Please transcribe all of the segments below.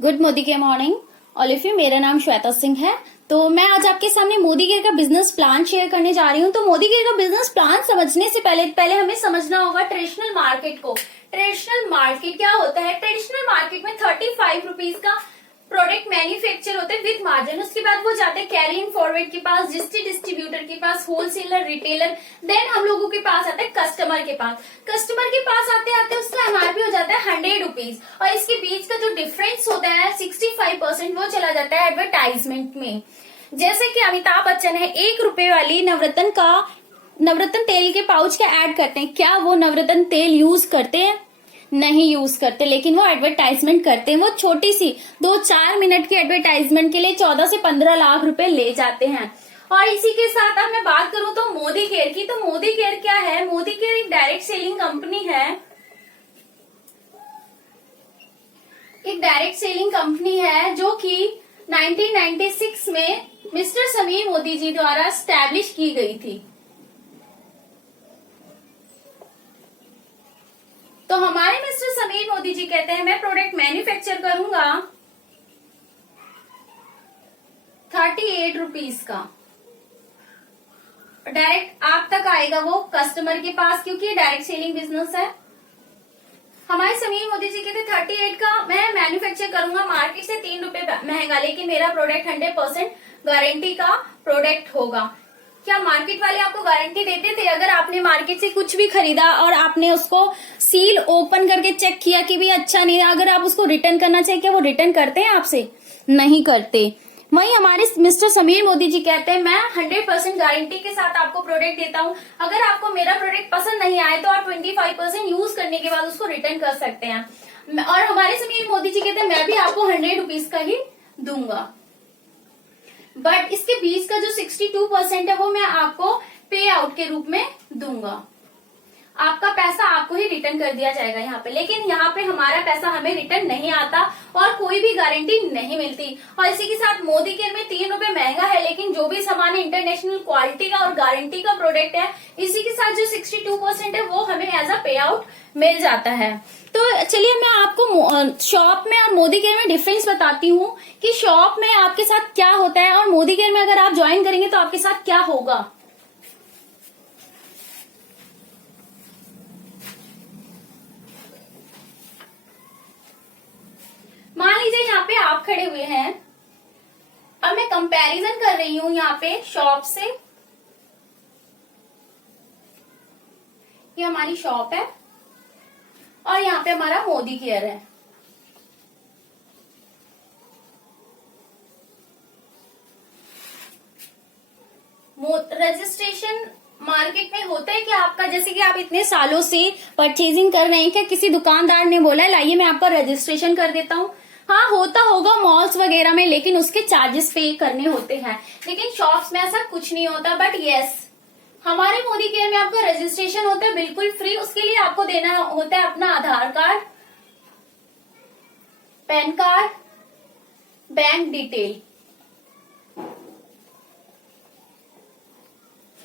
Good Modi के morning all of you. मेरा नाम श्वेता सिंह है। तो मैं आज आपके सामने मोदी केयर का बिजनेस प्लान शेयर करने जा रही हूँ। तो मोदी केयर का बिजनेस प्लान समझने से पहले हमें समझना होगा ट्रेडिशनल मार्केट को। ट्रेडिशनल मार्केट क्या होता है? ट्रेडिशनल मार्केट में 35 रुपीज का प्रोडक्ट मैन्युफैक्चर होते हैं विद मार्जिन। उसके बाद वो जाते हैं कैरी एंड फॉरवर्ड के पास, डिस्ट्रीब्यूटर के पास, होलसेलर, रिटेलर, देन हम लोगों के पास आता है कस्टमर के पास। कस्टमर के पास आते आते उसका एमआरपी हो जाता है 100 रुपीज और इसके बीच का जो डिफरेंस होता है 65% वो चला जाता है एडवर्टाइजमेंट में। जैसे कि अमिताभ बच्चन है, 1 रुपए वाली नवरत्न तेल के पाउच का ऐड करते हैं। क्या वो नवरत्न तेल यूज करते हैं? नहीं यूज करते, लेकिन वो एडवर्टाइजमेंट करते हैं। वो छोटी सी 2-4 मिनट की एडवर्टाइजमेंट के लिए 14 से 15 लाख रुपए ले जाते हैं। और इसी के साथ अब मैं बात करूं तो मोदी केयर की। तो मोदी केयर क्या है? मोदी केयर एक डायरेक्ट सेलिंग कंपनी है। एक डायरेक्ट सेलिंग कंपनी है जो कि 1996 में मिस्टर समीर मोदी जी द्वारा स्टैब्लिश की गई थी। तो हमारे मिस्टर समीर मोदी जी कहते हैं मैं प्रोडक्ट मैन्युफैक्चर करूंगा 38 रुपीज का। डायरेक्ट आप तक आएगा वो कस्टमर के पास, क्योंकि ये डायरेक्ट सेलिंग बिजनेस है। हमारे समीर मोदी जी कहते 38 का मैं मैन्युफैक्चर करूंगा, मार्केट से 3 रुपए महंगा, लेकिन मेरा प्रोडक्ट 100% गारंटी का प्रोडक्ट होगा। क्या मार्केट वाले आपको गारंटी देते थे? अगर आपने मार्केट से कुछ भी खरीदा और आपने उसको सील ओपन करके चेक किया कि भी अच्छा नहीं है, अगर आप उसको रिटर्न करना चाहिए, क्या वो रिटर्न करते हैं आपसे? नहीं करते। वही हमारे मिस्टर समीर मोदी जी कहते हैं मैं 100% गारंटी के साथ आपको प्रोडक्ट देता हूं। अगर आपको मेरा प्रोडक्ट पसंद नहीं आए तो आप 25% यूज करने के बाद उसको रिटर्न कर सकते हैं। और हमारे समीर मोदी जी कहते हैं मैं भी आपको 100 रुपीज का ही दूंगा, बट इसके बीच का जो 62% है वो मैं आपको पे आउट के रूप में दूंगा। आपका पैसा आपको ही रिटर्न कर दिया जाएगा यहाँ पे, लेकिन यहाँ पे हमारा पैसा हमें रिटर्न नहीं आता और कोई भी गारंटी नहीं मिलती। और इसी के साथ मोदी केयर में 3 रुपए महंगा है, लेकिन जो भी सामान इंटरनेशनल क्वालिटी का और गारंटी का प्रोडक्ट है, इसी के साथ जो 62% है वो हमें एज अ पे आउट मिल जाता है। तो चलिए मैं आपको शॉप में और मोदी केयर में डिफरेंस बताती हूँ कि शॉप में आपके साथ क्या होता है और मोदी केयर में अगर आप ज्वाइन करेंगे तो आपके साथ क्या होगा। मान लीजिए यहाँ पे आप खड़े हुए हैं, अब मैं कंपैरिजन कर रही हूँ यहाँ पे शॉप से। ये हमारी शॉप है और यहाँ पे हमारा मोदी केयर है। रजिस्ट्रेशन मार्केट में होता है कि आपका, जैसे कि आप इतने सालों से परचेजिंग कर रहे हैं, क्या किसी दुकानदार ने बोला है लाइए मैं आपका रजिस्ट्रेशन कर देता हूँ? हाँ, होता होगा मॉल्स वगैरह में, लेकिन उसके चार्जेस पे करने होते हैं। लेकिन शॉप्स में ऐसा कुछ नहीं होता। बट यस, हमारे मोदी केयर में आपका रजिस्ट्रेशन होता है बिल्कुल फ्री। उसके लिए आपको देना होता है अपना Aadhaar card, PAN card, bank detail.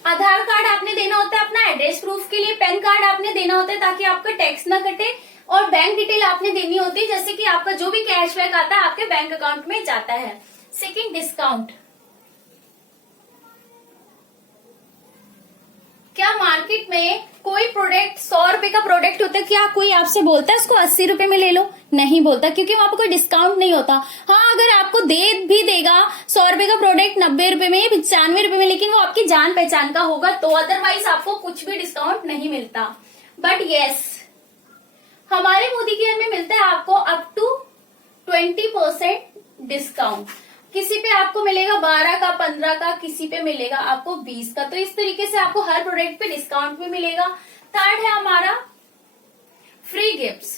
Aadhaar card आपने देना होता है अपना एड्रेस प्रूफ के लिए, पैन कार्ड आपने देना होता है ताकि आपका टैक्स ना कटे, और बैंक डिटेल आपने देनी होती है जैसे कि आपका जो भी कैशबैक आता है आपके बैंक अकाउंट में जाता है। Second, discount. क्या मार्केट में कोई प्रोडक्ट 100 रुपए का प्रोडक्ट होता है, क्या कोई आपसे बोलता है उसको 80 रुपए में ले लो? नहीं बोलता, क्योंकि वहां पर कोई डिस्काउंट नहीं होता। हाँ, अगर आपको दे भी देगा 100 रुपए का प्रोडक्ट 90 रुपए में, 95 रुपए में, लेकिन वो आपकी जान पहचान का होगा, तो अदरवाइज आपको कुछ भी डिस्काउंट नहीं मिलता। बट यस, हमारे मोदी केयर में मिलता है आपको अप टू 20% डिस्काउंट। किसी पे आपको मिलेगा 12 का, 15 का, किसी पे मिलेगा आपको 20 का। तो इस तरीके से आपको हर प्रोडक्ट पे डिस्काउंट भी मिलेगा। थर्ड है हमारा फ्री गिफ्ट्स।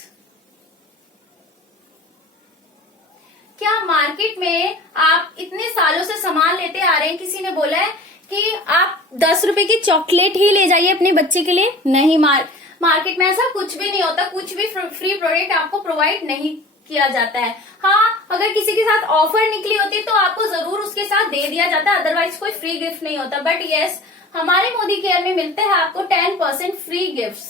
क्या मार्केट में आप इतने सालों से सामान लेते आ रहे हैं, किसी ने बोला है कि आप 10 रुपए की चॉकलेट ही ले जाइए अपने बच्चे के लिए? नहीं, मार्केट में ऐसा कुछ भी नहीं होता। कुछ भी फ्री प्रोडक्ट आपको प्रोवाइड नहीं किया जाता है। हाँ, अगर किसी के साथ ऑफर निकली होती है तो आपको जरूर उसके साथ दे दिया जाता है, अदरवाइज कोई फ्री गिफ्ट नहीं होता। बट यस, हमारे मोदी केयर में मिलते हैं आपको 10% फ्री गिफ्ट्स।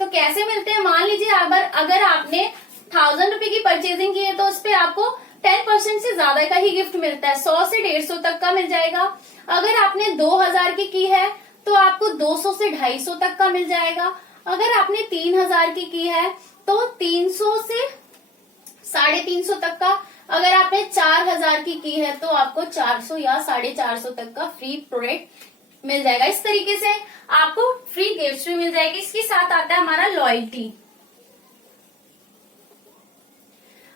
तो कैसे मिलते हैं? मान लीजिए अगर आपने 1000 रुपए की परचेजिंग की है तो उस पे आपको 10% से ज्यादा का ही गिफ्ट मिलता है। 100 से 150 तक का मिल जाएगा। अगर आपने 2000 की है तो आपको 200 से 250 तक का मिल जाएगा। अगर आपने 3000 की है तो 300 से 350 तक का। अगर आपने 4000 की है तो आपको 400 या 450 तक का फ्री प्रोडक्ट मिल जाएगा। इस तरीके से आपको फ्री गिफ्ट भी मिल जाएगी। इसके साथ आता है हमारा लॉयल्टी।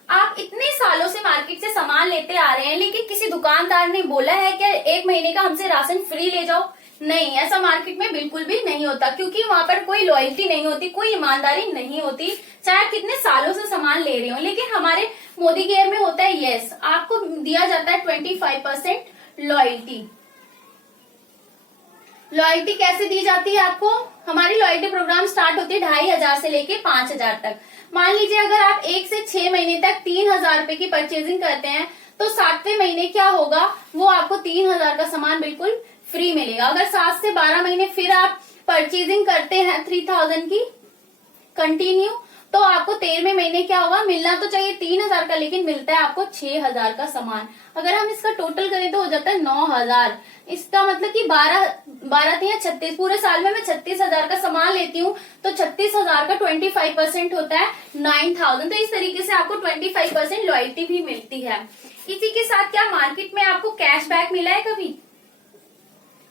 आप इतने सालों से मार्केट से सामान लेते आ रहे हैं, लेकिन किसी दुकानदार ने बोला है कि 1 महीने का हमसे राशन फ्री ले जाओ? नहीं, ऐसा मार्केट में बिल्कुल भी नहीं होता, क्योंकि वहां पर कोई लॉयल्टी नहीं होती, कोई ईमानदारी नहीं होती, चाहे आप कितने सालों से सामान ले रहे हो। लेकिन हमारे मोदी केयर में होता है यस, आपको दिया जाता है 25% लॉयल्टी। लॉयल्टी कैसे दी जाती है आपको? हमारी लॉयल्टी प्रोग्राम स्टार्ट होती है 2500 से लेके 5000 तक। मान लीजिए अगर आप 1 से 6 महीने तक 3000 रुपए की परचेजिंग करते हैं तो 7वें महीने क्या होगा, वो आपको 3000 का सामान बिल्कुल फ्री मिलेगा। अगर 7 से 12 महीने फिर आप परचेजिंग करते हैं 3000 की कंटिन्यू, तो आपको 13वें महीने क्या होगा, मिलना तो चाहिए 3000 का, लेकिन मिलता है आपको 6000 का सामान। अगर हम इसका टोटल करें तो हो जाता है 9000। इसका मतलब कि 12 या 36, पूरे साल में मैं 36000 का सामान लेती हूँ तो 36000 का 25% होता है 9000। तो इस तरीके से आपको 25% लॉयल्टी भी मिलती है। इसी के साथ क्या मार्केट में आपको कैशबैक मिला है कभी?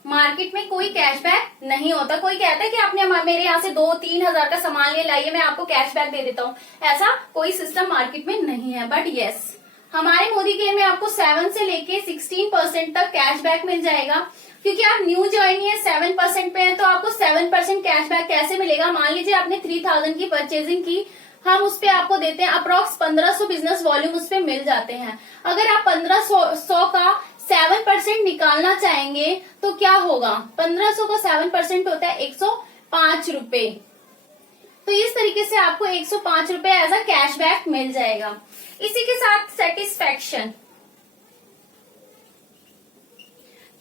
मार्केट में कोई कैशबैक नहीं होता। कोई कहता है कि आपने मेरे यहाँ से 2-3 हजार का सामान ले लाइए, मैं आपको कैशबैक दे देता हूँ। ऐसा कोई सिस्टम मार्केट में नहीं है। बट यस, हमारे मोदी केयर में आपको 7 से लेके 16% तक कैशबैक मिल जाएगा। क्योंकि आप न्यू ज्वाइन है, 7% पे है, तो आपको 7% कैशबैक कैसे मिलेगा? मान लीजिए आपने 3000 की परचेजिंग की, हम उस पे आपको देते हैं अप्रोक्स 1500 बिजनेस वॉल्यूम उस पे मिल जाते हैं। अगर आप 1500 का 7% निकालना चाहेंगे तो क्या होगा? 1500 का 7% होता है 105 रुपए। तो इस तरीके से आपको 105 रुपए एज अ कैशबैक मिल जाएगा। इसी के साथ सेटिस्फेक्शन।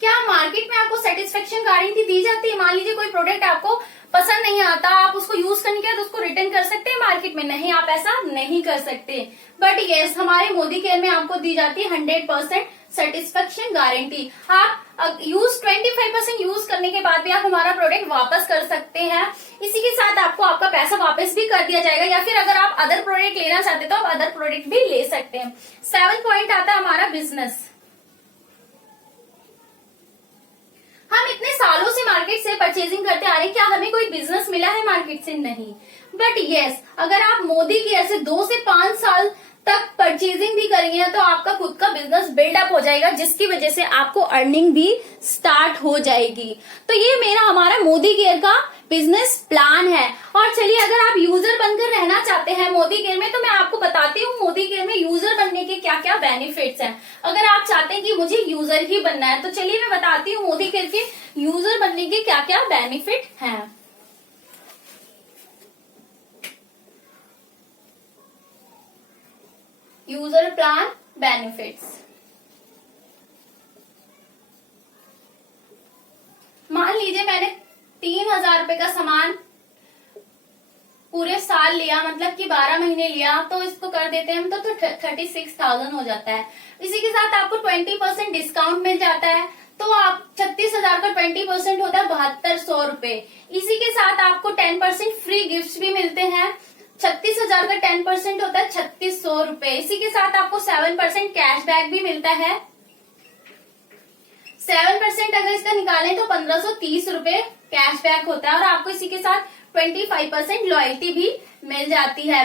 क्या मार्केट में आपको सेटिस्फेक्शन गारंटी दी जाती है? मान लीजिए कोई प्रोडक्ट आपको पसंद नहीं आता, आप उसको यूज करने के बाद उसको रिटर्न कर सकते हैं मार्केट में? नहीं, आप ऐसा नहीं कर सकते। बट यस, हमारे मोदी केयर में आपको दी जाती है 100% सेटिस्फेक्शन गारंटी। आप यूज 25% यूज करने के बाद भी आप हमारा प्रोडक्ट वापस कर सकते हैं। इसी के साथ आपको आपका पैसा वापस भी कर दिया जाएगा, या फिर अगर आप अदर प्रोडक्ट लेना चाहते हैं तो आप अदर प्रोडक्ट भी ले सकते हैं। 7 पॉइंट आता है हमारा बिजनेस। हम इतने सालों से मार्केट से परचेजिंग करते आ रहे हैं, क्या हमें कोई बिजनेस मिला है मार्केट से? नहीं। बट यस, अगर आप मोदी केयर से 2 से 5 साल तक परचेजिंग भी करेंगे तो आपका खुद का बिजनेस बिल्डअप हो जाएगा, जिसकी वजह से आपको अर्निंग भी स्टार्ट हो जाएगी। तो ये हमारा मोदी केयर का बिजनेस प्लान है। और चलिए, अगर आप यूजर बनकर रहना चाहते हैं मोदी केयर में, तो मैं आपको बताती हूँ मोदी केयर में यूजर बनने के क्या क्या बेनिफिट्स हैं। अगर आप चाहते हैं कि मुझे यूजर ही बनना है, तो चलिए मैं बताती हूँ मोदी केयर के यूजर बनने के क्या क्या बेनिफिट हैं। User plan benefits. मान लीजिए मैंने 3000 रुपए का सामान पूरे साल लिया, मतलब कि 12 महीने लिया, तो इसको कर देते हैं हम तो 36,000 हो जाता है। इसी के साथ आपको 20% डिस्काउंट मिल जाता है, तो आप 36,000 का 20% होता है 7200 रुपए। इसी के साथ आपको 10% फ्री गिफ्ट भी मिलते हैं। 36,000 का 10% होता है 3600 रुपए। इसी के साथ आपको 7% कैशबैक भी मिलता है। 7% अगर इसका निकालें तो 1530 रुपए कैशबैक होता है, और आपको इसी के साथ 25% लॉयल्टी भी मिल जाती है।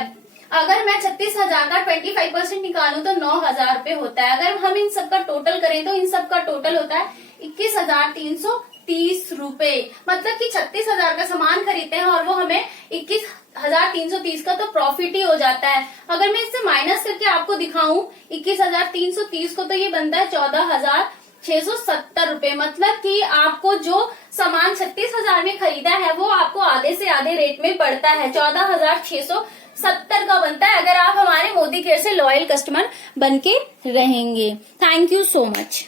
अगर मैं 36,000 का 25% निकालूं तो 9,000 रुपए होता है। अगर हम इन सबका टोटल करें तो इन सबका टोटल होता है 21,330 रुपए। मतलब कि 36,000 का सामान खरीदते हैं और वो हमें 21,330 का तो प्रॉफिट ही हो जाता है। अगर मैं इससे माइनस करके आपको दिखाऊं 21,330 को, तो ये बनता है 14,670 रुपए। मतलब कि आपको जो सामान 36,000 में खरीदा है वो आपको आधे से आधे रेट में पड़ता है, 14,670 का बनता है, अगर आप हमारे मोदी केयर से लॉयल कस्टमर बन के रहेंगे। Thank you so much.